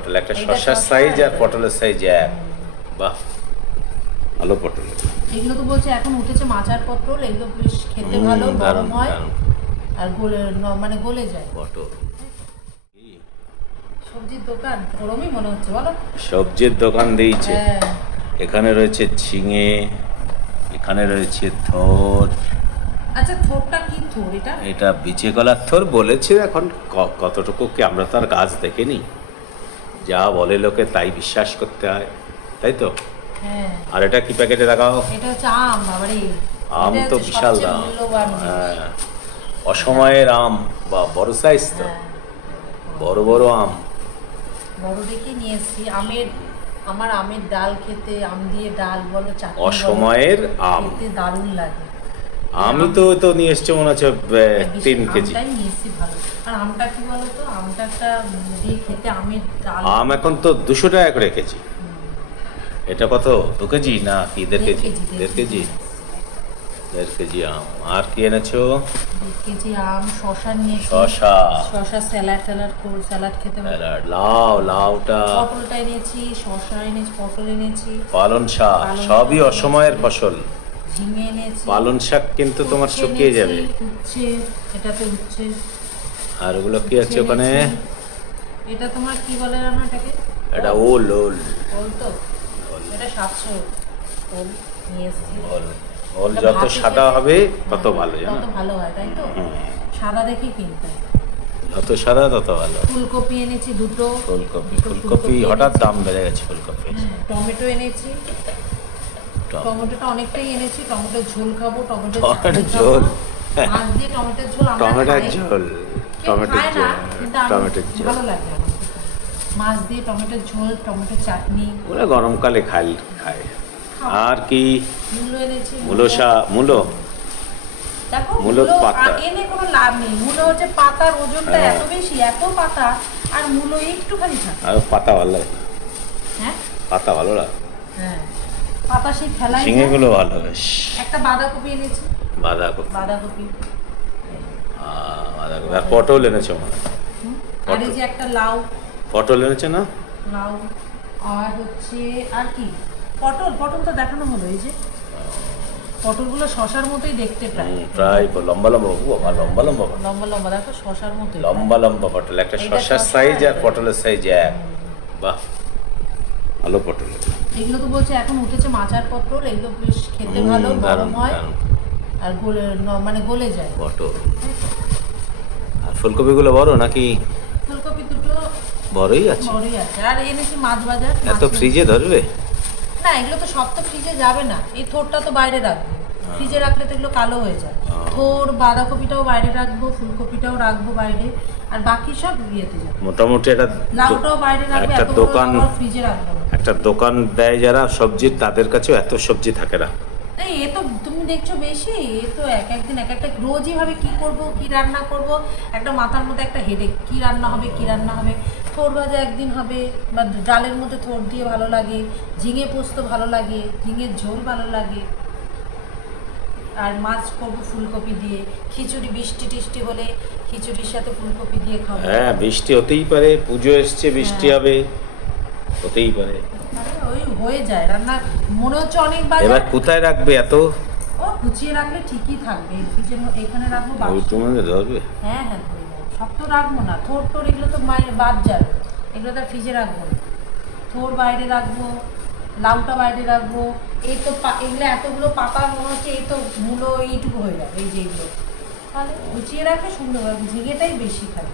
পটল, একটা শসার সাইজ আর পটলের সাইজ এক। বাহ, ভালো পটল। এগুলো তো বলছে এখন উঠেছে মাচার পটল, এগুলো বেশ খেতে ভালো, গরম হয় আর মানে গলে যায়। পটল সবজির দোকান গরমই মনে হচ্ছে, বলো। সবজির দোকান দিয়েছে। এখানে রয়েছে ঝিঙে, এখানে রয়েছে থোর। আচ্ছা, থোরটা কি থোর? এটা বিচে কলার থোর বলেছে। এখন কতটুকু কি, আমরা তো আর গাছ দেখিনি, যা বলে লোকে তাই বিশ্বাস করতে হয়, তাই তো। হ্যাঁ। আর এটা কি প্যাকেটে রাখাও? এটা হচ্ছে আম। বাবারে, আম তো বিশাল দাম। হ্যাঁ, অসময়ের আম বা বড় সাইজ তো, বড় বড় আম। বড় দেখে নিয়ে এসেছি। আমার আমের ডাল খেতে, আম দিয়ে ডাল বলো, চাটনি অসময়ের আম খেতে দারুণ লাগে। আমি তো নিয়ে এসছি মনে হচ্ছে 3 কেজি। আমটাই নিয়ে এসেছি ভালো। আর আমটা কি বলতো, আমটা একটা দিয়ে খেতে আমের ডাল। আম এখন তো 200 টাকা করে কেজি। এটা কত, 2 কেজি না কি 1.5 কেজি? 1.5 কেজি, 1.5 কেজি আম। আর কি এনেছো? 1 কেজি আম, শসা নিয়েছি। শসা স্যালাড খেতে ভালো। লাউটা, পটলটা এনেছি, শসা এনেছি, পটল এনেছি, পালং শাক, সবই অসময়ের ফসল। ঝিঙে এনেছি। পালং শাক কিন্তু তোমার শুকিয়ে যাবে। উচ্ছে, এটাতে উচ্ছে। আর ওগুলো কি আছে ওখানে? এটা তোমার কি বলে জানো এটাকে? এটা ওল তো। এটা 700 ওল নিয়ে এসেছি। ওল যত সাদা হবে তত ভালো, জানো? তত ভালো হয়, তাই তো। সাদা দেখি কিনতে, যত সাদা তত ভালো। ফুলকপি এনেছি 2টো। ফুলকপি হঠাৎ দাম বেড়ে গেছে ফুলকপি। টমেটো এনেছি। টমেটোটা অনেকটাই এনেছি। টমেটোর ঝোল খাবো। টমেটোর ঝোল, মাছ দিয়ে টমেটোর ঝোল। টমেটোর ঝোল, টমেটোর ঝোল ভালো লাগে আমার। মাছ দিয়ে টমেটোর ঝোল, টমেটোর চাটনি, ওরা গরমকালে খায়। আর কি? মূলো এনেছি। মূলো দেখো, মূলো পাতা এনে কোনো লাভ নেই। মূলো হচ্ছে পাতার ওজনটা এত বেশি, এত পাতা, আর মূলো একটুখানি থাকে। আর পাতা ভালো লাগে। হ্যাঁ, পাতা ভালো লাগে। হ্যাঁ, পাতা সেই ফেলাই। ঝিঙেগুলো ভালো বেশ। একটা বাঁধাকপি এনেছি। বাঁধাকপি আর পটল এনেছো? আর এই যে একটা লাউ। পটল এনেছে না? লাউ আর হচ্ছে আর কি, পটল তো দেখানো হলো। এই যে পটলগুলো শশার মতোই দেখতে, প্রায় লম্বা দেখো, শশার মতোই লম্বা পটল। একটা শসার সাইজ আর পটলের সাইজ এক। বাহ, ভালো পটল। এগুলো তো বলছে এখন উঠেছে মাচার পটল, এগুলো বেশ খেতে ভালো, গরম হয় আর মানে গলে যায়। পটল আর ফুলকপি গুলো বড় নাকি? ফুলকপি 2টো বড়ই আছে। আর এনেছি মাছ ভাজা। এত ফ্রিজে ধরবে না, এগুলো তো সব তো ফ্রিজে যাবে না। এই থোরটা তো বাইরে রাখবো। ফ্রিজে রাখলে তো এগুলো কালো হয়ে যায়। থোর, বাঁধাকপিটাও বাইরে রাখবো, ফুলকপিটাও রাখবো বাইরে, আর বাকি সব ইয়েতে যাবে। মোটামুটি এটা লাউটাও বাইরে রাখবো। একটা দোকান, ফ্রিজে রাখবো। একটা দোকান দেয় যারা সবজির, তাদের কাছেও এত সবজি থাকে না। এ তো তুমি দেখছো বেশি। এ তো একদিন একটা রোজই ভাবে কি করব, কি রান্না করব, একটা মাথার মধ্যে একটা হেডেক। কি রান্না হবে। থোর ভাজা একদিন হবে, বা ডালের মধ্যে থোর দিয়ে ভালো লাগে, ঝিঙে পোস্ত ভালো লাগে, ঝিঙের ঝোল ভালো লাগে, আর মাছ করবো ফুলকপি দিয়ে। খিচুড়ি, বৃষ্টি টিষ্টি হলে খিচুড়ির সাথে ফুলকপি দিয়ে খাবো। হ্যাঁ, বৃষ্টি হতেই পারে, পুজো এসছে, বৃষ্টি হবে, হতেই পারে। ওই হয়ে যায় রান্না, মনে হচ্ছে অনেকবার। এবার কোথায় রাখবে এত? গুছিয়ে রাখলে ঠিকই থাকবে। এখানে রাখবো। তোমাদের ধরবে? হ্যাঁ, সব তো রাখবো না। থোর এগুলো তো বাদ যাবে, এগুলো তো ফ্রিজে রাখবো। থোর বাইরে রাখবো, লাউটা বাইরে রাখবো। এই তো এগুলো এতগুলো পাতা, মনে হচ্ছে এই তো মূলো এইটুকু হয়ে যাবে। এই যে এগুলো তাহলে গুছিয়ে রাখলে সুন্দর হবে। ঝিঙেটাই বেশি খাবে।